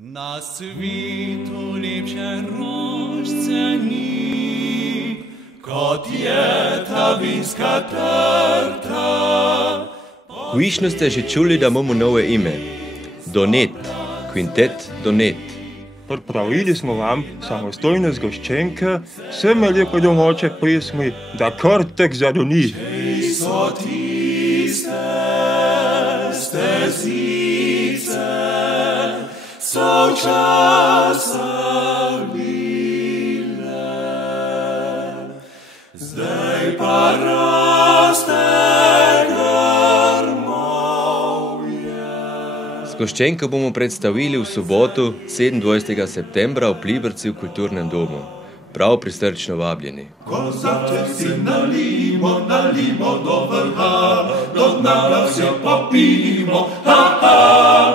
Na svitu lepše rožce ni, kot je ta vinska trta. Višno ste že čuli, da imamo nove ime. Donet, kvintet Donet. Pripravili smo vam samostojne zgoščenke, vseme lepe domače pesmi, da kar tek zadoni. Ej so tiste stezice, so časa bile, zdaj pa raste grmovje. Zgoščenko bomo predstavili v soboto, 27. septembra v Pliberci v Kulturnem domu. Prav prisrčno vabljeni. Kozarček si nalimo do vrha, do dna vse popijmo, ha, ha.